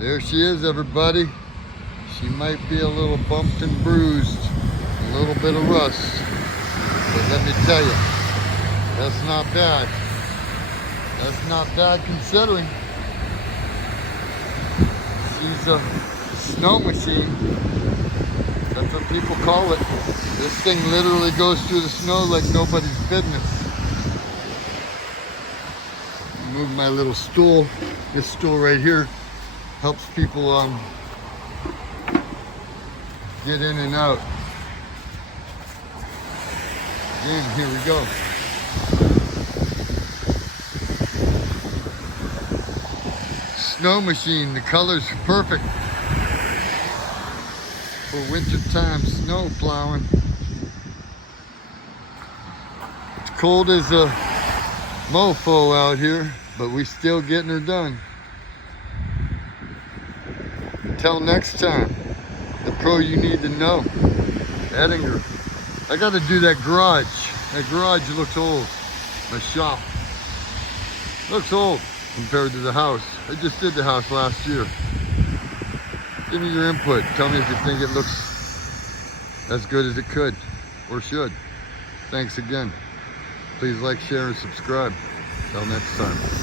There she is, everybody. She might be a little bumped and bruised, a little bit of rust, but let me tell you, that's not bad. That's not bad considering. She's a snow machine. That's what people call it. This thing literally goes through the snow like nobody's business. Move my little stool. This stool right here helps people get in and out. Again, here we go. Snow machine, the colors are perfect for wintertime snow plowing. It's cold as a mofo out here, but we still getting her done. Until next time, the pro you need to know, Edinger. I got to do that garage. That garage looks old. My shop looks old compared to the house. I just did the house last year. Give me your input. Tell me if you think it looks as good as it could or should. Thanks again. Please like, share, and subscribe. Till next time.